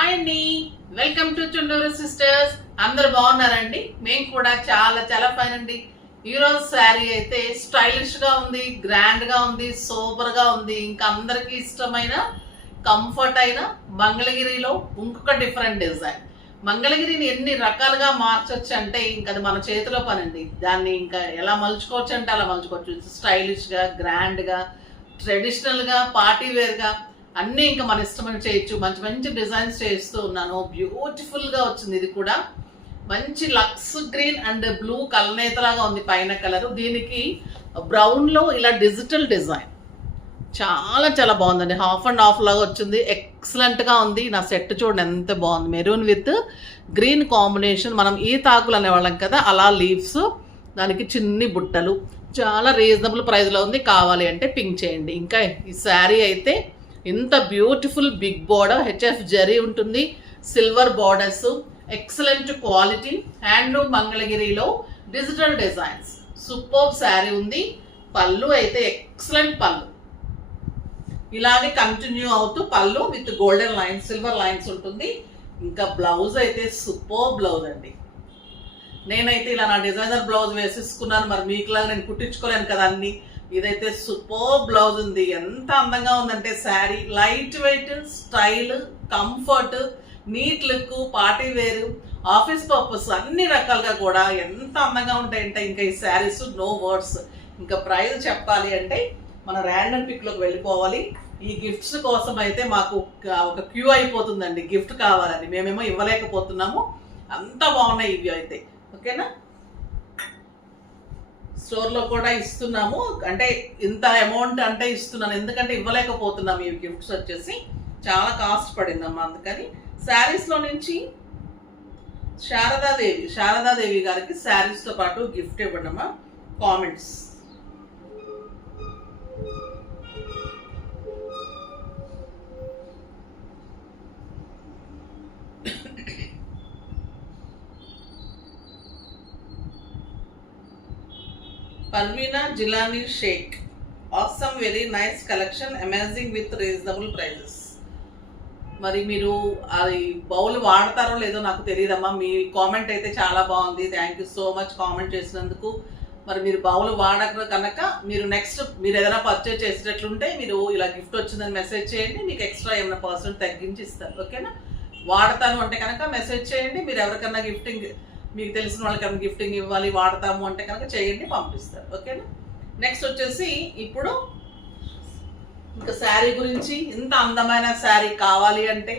Hi అండి, welcome to Chunduru sisters. అందరు బాగున్నారండి? మేము కూడా చాలా చాలా ఫైన్ అండి. ఈరోజు శారీ అయితే స్టైలిష్ గా ఉంది, గ్రాండ్ గా ఉంది, సూపర్ గా ఉంది. ఇంకా అందరికి ఇష్టమైన కంఫర్ట్ అయిన మంగళగిరిలో ఇంకొక డిఫరెంట్ డిజైన్. మంగళగిరిని ఎన్ని రకాలుగా మార్చొచ్చు అంటే ఇంకా అది మన చేతిలో పనండి. దాన్ని ఇంకా ఎలా మలుచుకోవచ్చు అంటే అలా మలుచుకోవచ్చు. స్టైలిష్ గా, గ్రాండ్ గా, ట్రెడిషనల్ గా, పార్టీ వేర్ గా అన్నీ ఇంకా మన ఇష్టమైన చేయొచ్చు. మంచి మంచి డిజైన్స్ చేస్తూ ఉన్నాను. బ్యూటిఫుల్ గా వచ్చింది. ఇది కూడా మంచి లక్స్ గ్రీన్ అండ్ బ్లూ కలనేతలాగా ఉంది పైన కలర్. దీనికి బ్రౌన్ లో ఇలా డిజిటల్ డిజైన్ చాలా చాలా బాగుందండి. హాఫ్ అండ్ హాఫ్ లాగా వచ్చింది. ఎక్సలెంట్ గా ఉంది. నా సెట్ చూడండి ఎంత బాగుంది. Maroon with green combination. మనం ఈ తాకులు అనేవాళ్ళం కదా, అలా లీవ్స్, దానికి చిన్ని బుట్టలు, చాలా రీజనబుల్ ప్రైస్లో ఉంది. కావాలి అంటే పింక్ చేయండి. ఇంకా ఈ శారీ అయితే ఇంత beautiful big border, HF zari ఉంటుంది, silver borders, excellent quality, handloom మంగళగిరిలో డిజిటల్ డిజైన్స్, సూపర్ శారీ ఉంది. పళ్ళు అయితే ఎక్సలెంట్ పళ్ళు, ఇలాగే కంటిన్యూ అవుతూ pallu with golden lines, silver lines ఉంటుంది. ఇంకా బ్లౌజ్ అయితే సూపర్ బ్లౌజ్ అండి. నేనైతే ఇలా నా డిజైనర్ బ్లౌజ్ వేసేసుకున్నాను. మరి మీకులాగా నేను కుట్టించుకోలేను కదా అన్ని. ఇదైతే సూపర్ బ్లౌజ్ ఉంది. ఎంత అందంగా ఉందంటే sari light weight, style, comfort, neat look, party వేరు, ఆఫీస్ పర్పస్ అన్ని రకాలుగా కూడా ఎంత అందంగా ఉంటాయంటే ఇంకా ఈ శారీస్ నో వర్డ్స్. ఇంకా ప్రైస్ చెప్పాలి అంటే మన ర్యాండమ్ పిక్లోకి వెళ్ళిపోవాలి. ఈ గిఫ్ట్స్ కోసం అయితే మాకు ఒక క్యూ అయిపోతుందండి. గిఫ్ట్ కావాలని మేమేమో ఇవ్వలేకపోతున్నాము. అంత బాగున్నాయి ఇవి అయితే. ఓకేనా, స్టోర్లో కూడా ఇస్తున్నాము. అంటే ఇంత అమౌంట్ అంటే ఇస్తున్నాను, ఎందుకంటే ఇవ్వలేకపోతున్నాము. ఈ గిఫ్ట్స్ వచ్చేసి చాలా కాస్ట్ పడిందమ్మా. అందుకని శారీస్లో నుంచి శారదాదేవి గారికి శారీస్తో పాటు గిఫ్ట్ ఇవ్వడమా. Comments Parveena Jilani Sheikh, awesome, very nice collection, amazing with reasonable prices. మరి మీరు అది బౌల్ వాడతారో లేదో నాకు తెలియదమ్మా. మీ కామెంట్ అయితే చాలా బాగుంది. Thank you so much comment చేసినందుకు. మరి మీరు బౌల్ వాడక కనుక మీరు నెక్స్ట్ మీరు ఏదైనా పర్చేజ్ చేసేటట్లుంటే మీరు ఇలా గిఫ్ట్ వచ్చిందని మెసేజ్ చేయండి. మీకు ఎక్స్ట్రా ఏమైనా పర్సెంట్ తగ్గించి ఇస్తారు. ఓకేనా, వాడతాను అంటే కనుక మెసేజ్ చేయండి. మీరు ఎవరికన్నా గిఫ్టింగ్, మీకు తెలిసిన వాళ్ళకి గిఫ్టింగ్ ఇవ్వాలి, వాడతాము అంటే కనుక చేయండి, పంపిస్తారు. ఓకేనా. నెక్స్ట్ వచ్చేసి ఇప్పుడు ఇంకా శారీ గురించి. ఇంత అందమైన శారీ కావాలి అంటే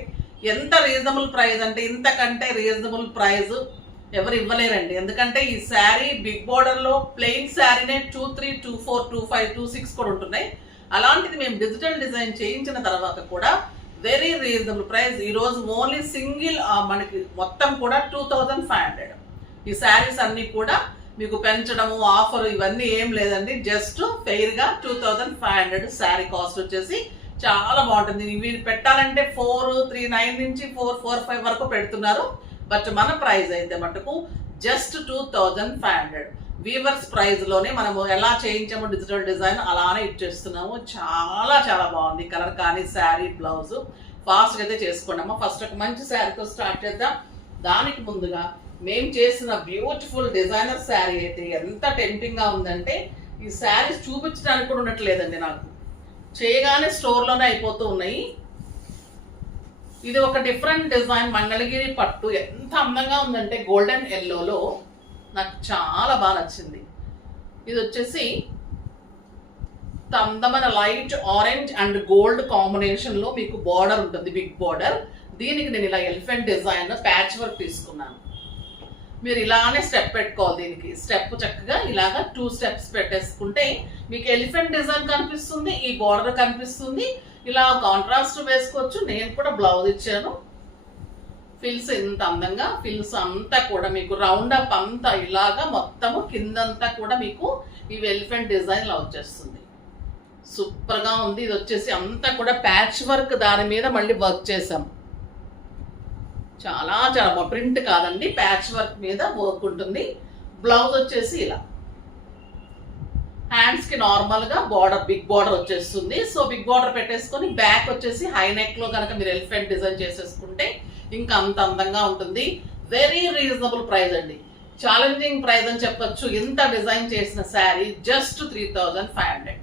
ఎంత రీజనబుల్ ప్రైస్ అంటే ఇంతకంటే రీజనబుల్ ప్రైస్ ఎవరు ఇవ్వలేరండి. ఎందుకంటే ఈ శారీ బిగ్ బోర్డర్లో ప్లెయిన్ శారీనే 23, 24, 25, 26 కూడా ఉంటున్నాయి. అలాంటిది మేము డిజిటల్ డిజైన్ చేయించిన తర్వాత కూడా వెరీ రీజనబుల్ ప్రైస్. ఈరోజు ఓన్లీ సింగిల్ మనకి మొత్తం కూడా 2500. ఈ శారీస్ అన్నీ కూడా మీకు పెంచడము, ఆఫర్ ఇవన్నీ ఏం లేదండి. జస్ట్ ఫెయిర్గా 2500 శారీ కాస్ట్ వచ్చేసి చాలా బాగుంటుంది. ఇవి పెట్టాలంటే 439 నుంచి 445 వరకు పెడుతున్నారు. బట్ మన ప్రైస్ అయితే మటుకు జస్ట్ 2500 వీవర్స్ ప్రైస్లోనే మనము ఎలా చేయించామో డిజిటల్ డిజైన్ అలానే ఇచ్చేస్తున్నాము. చాలా చాలా బాగుంది కలర్ కానీ శారీ, బ్లౌజ్. ఫాస్ట్గా అయితే చేసుకోండి. ఫస్ట్ ఒక మంచి శారీతో స్టార్ట్ చేద్దాం. దానికి ముందుగా మేము చేసిన బ్యూటిఫుల్ డిజైనర్ శారీ అయితే ఎంత టెంప్టింగ్గా ఉందంటే ఈ శారీస్ చూపించడానికి కూడా ఉండట్లేదండి. నాకు చేయగానే స్టోర్లోనే అయిపోతూ ఉన్నాయి. ఇది ఒక డిఫరెంట్ డిజైన్ మంగళగిరి పట్టు. ఎంత అందంగా ఉందంటే గోల్డెన్ ఎల్లోలో నాకు చాలా బాగా నచ్చింది. ఇది వచ్చేసి అందమైన లైట్ ఆరెంజ్ అండ్ గోల్డ్ కాంబినేషన్లో మీకు బార్డర్ ఉంటుంది, బిగ్ బార్డర్. దీనికి నేను ఇలా ఎలిఫెంట్ డిజైన్ ప్యాచ్ వర్క్ తీసుకున్నాను. మీరు ఇలానే స్టెప్ పెట్టుకోవాలి. దీనికి స్టెప్ చక్కగా ఇలాగా 2 స్టెప్స్ పెట్టేసుకుంటే మీకు ఎలిఫెంట్ డిజైన్ కనిపిస్తుంది, ఈ బార్డర్ కనిపిస్తుంది. ఇలా కాంట్రాస్ట్ వేసుకోవచ్చు. నేను కూడా బ్లౌజ్ ఇచ్చాను. ఫిల్స్ ఎంత అందంగా, ఫిల్స్ అంతా కూడా మీకు రౌండ్ అప్ అంతా ఇలాగా మొత్తము కిందంతా కూడా మీకు ఈ ఎలిఫెంట్ డిజైన్ ఇలా వచ్చేస్తుంది. సూపర్గా ఉంది. ఇది వచ్చేసి అంతా కూడా ప్యాచ్ వర్క్, దాని మీద మళ్ళీ వర్క్ చేసాం. చాలా చాలా ప్రింట్ కాదండి, ప్యాచ్ వర్క్ మీద వర్క్ ఉంటుంది. బ్లౌజ్ వచ్చేసి ఇలా హ్యాండ్స్కి నార్మల్గా బార్డర్, బిగ్ బార్డర్ వచ్చేస్తుంది. సో బిగ్ బార్డర్ పెట్టేసుకొని బ్యాక్ వచ్చేసి హై నెక్లో కనుక మీరు ఎలిఫెంట్ డిజైన్ చేసేసుకుంటే ఇంకా అంత అందంగా ఉంటుంది. వెరీ రీజనబుల్ ప్రైస్ అండి, ఛాలెంజింగ్ ప్రైస్ అని చెప్పొచ్చు. ఇంత డిజైన్ చేసిన శారీ జస్ట్ 3500.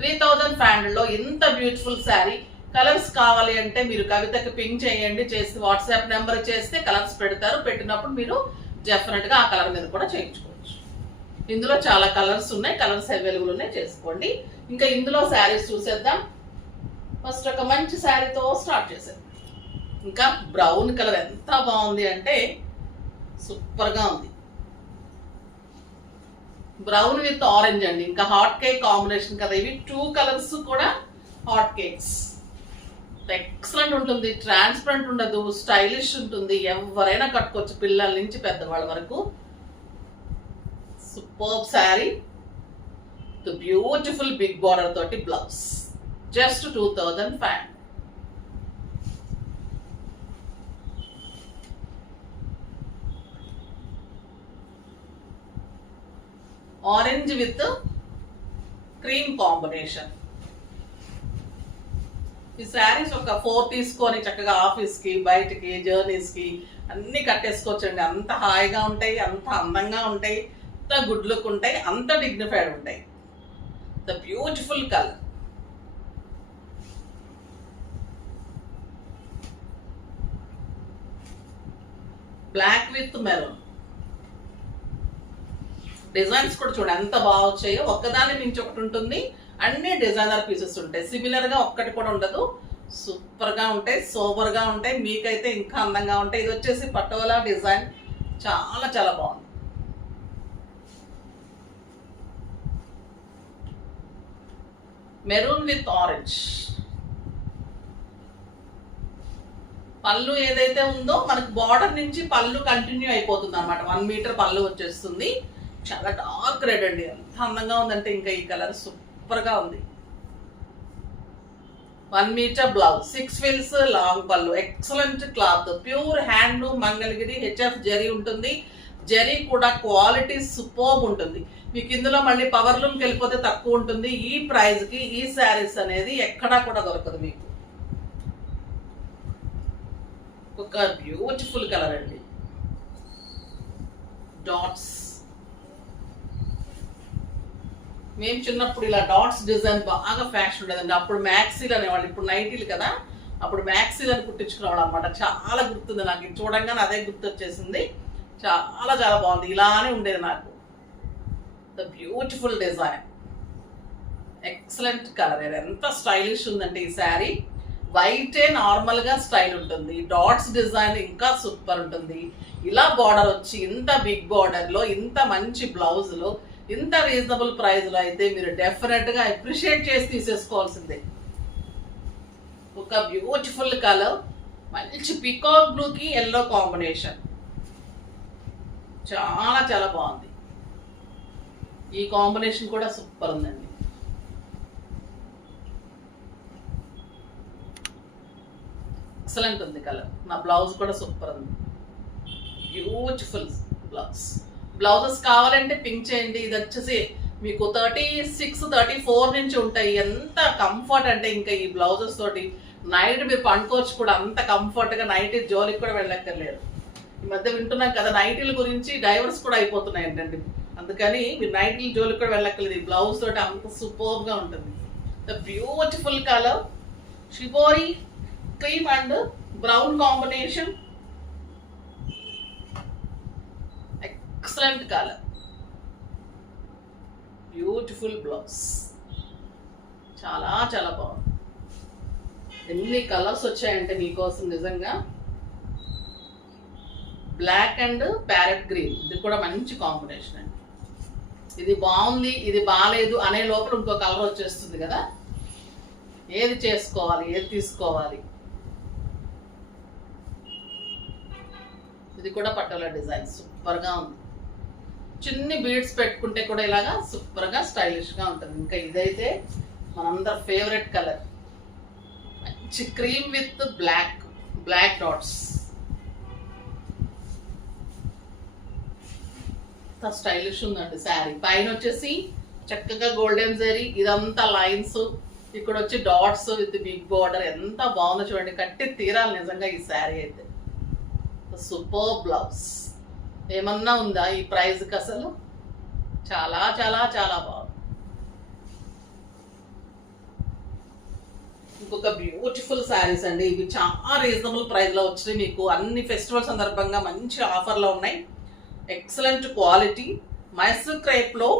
3500లో ఇంత బ్యూటిఫుల్ శారీ. కలర్స్ కావాలి అంటే మీరు కవితకి పింక్ చేయండి, చేసి వాట్సాప్ నెంబర్ చేస్తే కలర్స్ పెడతారు. పెట్టినప్పుడు మీరు డెఫినెట్గా ఆ కలర్ మీద కూడా చేయించుకోవచ్చు. ఇందులో చాలా కలర్స్ ఉన్నాయి, కలర్స్ అవైలబుల్ ఉన్నాయి, చేసుకోండి. ఇంకా ఇందులో శారీస్ చూసేద్దాం. ఫస్ట్ ఒక మంచి శారీతో స్టార్ట్ చేసేద్దాం. ఇంకా బ్రౌన్ కలర్ ఎంత బాగుంది అంటే సూపర్గా ఉంది. బ్రౌన్ విత్ ఆరెంజ్ అండి, ఇంకా హాట్ కేక్ కాంబినేషన్ కదా ఇవి. 2 కలర్స్ కూడా హాట్ కేక్స్. ఎక్సలెంట్ ఉంటుంది, ట్రాన్స్పరెంట్ ఉండదు, స్టైలిష్ ఉంటుంది. ఎవరైనా కట్టుకోవచ్చు, పిల్లల నుంచి పెద్దవాళ్ళ వరకు. Super sari, beautiful big border తోటి blouse. Just 2500. Orange with cream combination. ఈ శారీస్ ఒక 4 తీసుకొని చక్కగా ఆఫీస్కి, బయటికి, జర్నీస్కి అన్నీ కట్టేసుకోవచ్చండి. అంత హాయిగా ఉంటాయి, అంత అందంగా ఉంటాయి, అంత గుడ్ లుక్ ఉంటాయి, అంత డిగ్నిఫైడ్ ఉంటాయి. The beautiful colour. Black with maroon. Designs కూడా చూడండి ఎంత బాగా వచ్చాయో. ఒక్కదాని మించి ఒకటి ఉంటుంది, అన్ని డిజైనర్ పీసెస్ ఉంటాయి. సిమిలర్ గా ఒక్కటి కూడా ఉండదు. సూపర్ గా ఉంటాయి, సోబర్ గా ఉంటాయి, మీకైతే ఇంకా అందంగా ఉంటాయి. ఇది వచ్చేసి పటోలా డిజైన్, చాలా చాలా బాగుంది. Maroon with orange. పళ్ళు ఏదైతే ఉందో మనకు బార్డర్ నుంచి పళ్ళు కంటిన్యూ అయిపోతుంది అనమాట. 1 మీటర్ పళ్ళు వచ్చేస్తుంది. చాలా డార్క్ రెడ్ అండి, ఎంత అందంగా ఉందంటే ఇంకా ఈ కలర్ సూపర్ గా ఉంది. 1 మీటర్ బ్లౌజ్, 6 ఫిల్స్ లాంగ్ పళ్ళు, excellent cloth, pure handloom Mangalagiri HF zari ఉంటుంది. జరీ కూడా క్వాలిటీ సూపర్బ్ ఉంటుంది. మీకు ఇందులో మళ్ళీ పవర్ లూమ్కి వెళ్ళిపోతే తక్కువ ఉంటుంది. ఈ ప్రైస్ కి ఈ శారీస్ అనేది ఎక్కడా కూడా దొరకదు మీకు. ఒక బ్యూటిఫుల్ కలర్ అండి, డాట్స్. మేము చిన్నప్పుడు ఇలా డాట్స్ డిజైన్ బాగా ఫ్యాషన్ ఉండేదండి. అప్పుడు మ్యాక్సీలు అనేవాళ్ళు, ఇప్పుడు నైటీలు కదా. అప్పుడు మ్యాక్సీలు అని కుట్టించుకునేవాళ్ళు అనమాట. చాలా గుర్తుంది నాకు, ఇది చూడంగానే అదే గుర్తు వచ్చేసింది. చాలా చాలా బాగుంది, ఇలానే ఉండేది నాకు. The beautiful design, excellent colour. ఎంత స్టైలిష్ ఉందంటే ఈ శారీ. వైటే నార్మల్ గా స్టైల్ ఉంటుంది, డాట్స్ డిజైన్ ఇంకా సూపర్ ఉంటుంది. ఇలా బార్డర్ వచ్చి ఇంత బిగ్ బార్డర్ లో, ఇంత మంచి బ్లౌజ్ లో, ఇంత రీజనబుల్ ప్రైస్ లో అయితే మీరు డెఫినెట్ గా అప్రిషియేట్ చేసి తీసేసుకోవాల్సిందే. ఒక బ్యూటిఫుల్ కలర్, మంచి పికాక్ బ్లూ కి ఎల్లో కాంబినేషన్, చాలా చాలా బాగుంది. ఈ కాంబినేషన్ కూడా సూపర్ ఉందండి. ఎక్సలెంట్ ఉంది కలర్. నా బ్లౌజ్ కూడా సూపర్ ఉంది, బ్యూటిఫుల్ బ్లౌజ్. బ్లౌజెస్ కావాలంటే పింక్ చేయండి. ఇది వచ్చేసి మీకు 36, 34 నుంచి ఉంటాయి. ఎంత కంఫర్ట్ అంటే ఇంకా ఈ బ్లౌజెస్ తోటి నైట్ మీరు పండుకోవచ్చు కూడా, అంత కంఫర్ట్గా. నైటీ జోలికి కూడా వెళ్ళక్కర్లేదు. ఈ మధ్య వింటున్నాం కదా నైటీల గురించి, డైవర్స్ కూడా అయిపోతున్నాయి ఏంటంటే, అందుకని మీరు నైటీల జోలికి కూడా వెళ్ళక్కర్లేదు. ఈ బ్లౌజ్ తోటి అంత సూపర్గా ఉంటుంది. The beautiful colour, shibori cream and brown combination, excellent colour, beautiful blouse, చాలా చాలా బాగుంది. ఎన్ని కలర్స్ వచ్చాయంటే మీకోసం నిజంగా. బ్లాక్ అండ్ ప్యారెట్ గ్రీన్, ఇది కూడా మంచి కాంబినేషన్ అండి. ఇది బాగుంది, ఇది బాగాలేదు అనే లోపల ఇంకో కలర్ వచ్చేస్తుంది కదా. ఏది చేసుకోవాలి, ఏది తీసుకోవాలి. ఇది కూడా పట్టోలా డిజైన్ సూపర్గా ఉంది. చిన్ని బీడ్స్ పెట్టుకుంటే కూడా ఇలాగా సూపర్గా స్టైలిష్గా ఉంటుంది. ఇంకా ఇదైతే మనందరి ఫేవరెట్ కలర్, మంచి cream with black dots. Stylish ఉందండి శారీ. పైన వచ్చేసి చక్కగా గోల్డెన్ జరీ, ఇదంతా లైన్స్, ఇక్కడ వచ్చి డాట్స్ విత్ బిగ్ బార్డర్. ఎంత బాగుందో చూడండి, కట్టి తీరాలి నిజంగా ఈ శారీ అయితే. సూపర్ బ్లౌజ్ ఏమన్నా ఉందా ఈ ప్రైస్కి? అసలు చాలా చాలా చాలా బాగుంది. ఇంకొక బ్యూటిఫుల్ శారీస్ అండి. ఇవి చాలా రీజనబుల్ ప్రైస్లో వచ్చినాయి. మీకు అన్ని ఫెస్టివల్ సందర్భంగా మంచి ఆఫర్లో ఉన్నాయి. ఎక్సలెంట్ క్వాలిటీ మైసూర్ క్రేప్లో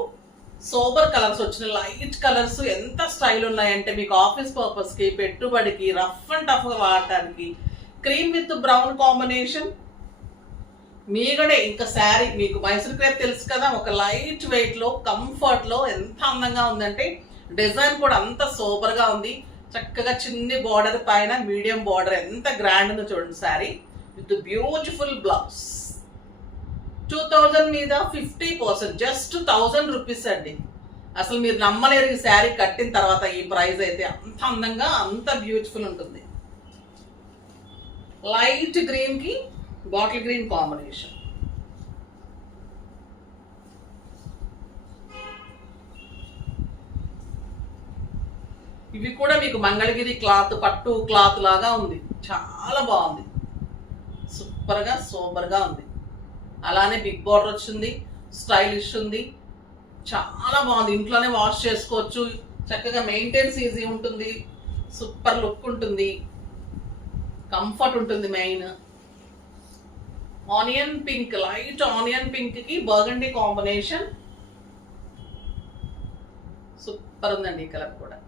సోబర్ కలర్స్ వచ్చినాయి. లైట్ కలర్స్ ఎంత స్టైల్ ఉన్నాయంటే మీకు ఆఫీస్ పర్పస్కి, పెట్టుబడికి, రఫ్ అండ్ టఫ్గా వాడటానికి. క్రీమ్ విత్ బ్రౌన్ కాంబినేషన్ మీగడే. ఇంకా శారీ మీకు మైసూర్ క్రేప్ తెలుసు కదా, ఒక లైట్ వెయిట్లో కంఫర్ట్లో ఎంత అందంగా ఉందంటే డిజైన్ కూడా అంత సూపర్గా ఉంది. చక్కగా చిన్ని బార్డర్ పైన మీడియం బార్డర్ ఎంత గ్రాండ్ ఉందో చూడండి. Sari with beautiful blouse. 2000 మీద 50%, జస్ట్ 1000 రూపీస్ అండి. అసలు మీరు నమ్మలేరు ఈ శారీ కట్టిన తర్వాత ఈ ప్రైస్ అయితే. అంత అందంగా అంత బ్యూటిఫుల్ ఉంటుంది. లైట్ గ్రీన్ కి బాటిల్ గ్రీన్ కాంబినేషన్. ఇవి కూడా మీకు మంగళగిరి క్లాత్, పట్టు క్లాత్ లాగా ఉంది. చాలా బాగుంది, సూపర్గా సూపర్గా ఉంది. అలానే బిగ్ బార్డర్ వచ్చింది, స్టైలిష్ ఉంది, చాలా బాగుంది. ఇంట్లోనే వాష్ చేసుకోవచ్చు, చక్కగా మెయింటెన్స్ ఈజీ ఉంటుంది, సూపర్ లుక్ ఉంటుంది, కంఫర్ట్ ఉంటుంది. Main onion pink, light onion pink కి బర్గండీ కాంబినేషన్. సూపర్ ఉందండి ఈ కలర్ కూడా.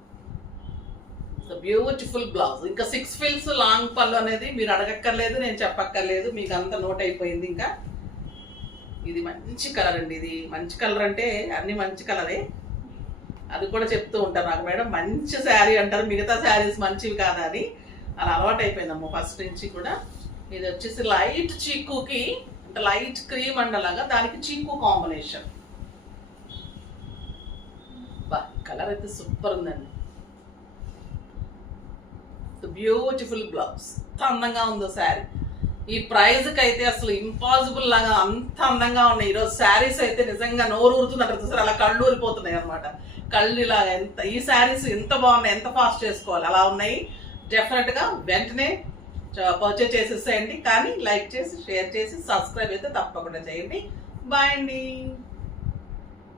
Beautiful blouse. ఇంకా 6 ఫిల్స్ లాంగ్ పళ్ళు అనేది మీరు అడగక్కర్లేదు, నేను చెప్పక్కర్లేదు, మీకు అంత నోట్ అయిపోయింది. ఇంకా ఇది మంచి కలర్ అండి. ఇది మంచి కలర్ అంటే అన్ని మంచి కలరే, అది కూడా చెప్తూ ఉంటారు నాకు, మేడం మంచి శారీ అంటారు, మిగతా శారీస్ మంచివి కాదా అని. అలా అలవాటు అయిపోయిందమ్మ ఫస్ట్ నుంచి కూడా. ఇది వచ్చేసి లైట్ చీకుకి, అంటే లైట్ క్రీమ్ అండలాగా, దానికి చీకు కాంబినేషన్. బా కలర్ అయితే సూపర్ ఉందండి. Beautiful blouse. ఎంత అందంగా ఉందో శారీ. ఈ ప్రైజ్కి అయితే అసలు ఇంపాసిబుల్ లాగా అంత అందంగా ఉన్నాయి ఈరోజు శారీస్ అయితే. నిజంగా నోరు ఊరుతున్నట్టు సార్, అలా కళ్ళు ఊరిపోతున్నాయి అనమాట. కళ్ళు ఇలాగా ఎంత, ఈ శారీస్ ఎంత బాగున్నాయి, ఎంత ఫాస్ట్ చేసుకోవాలి అలా ఉన్నాయి. డెఫినెట్గా వెంటనే పర్చేజ్ చేసేసేయండి. కానీ లైక్ చేసి, షేర్ చేసి, సబ్స్క్రైబ్ అయితే తప్పకుండా చేయండి. బాయ్ అండి.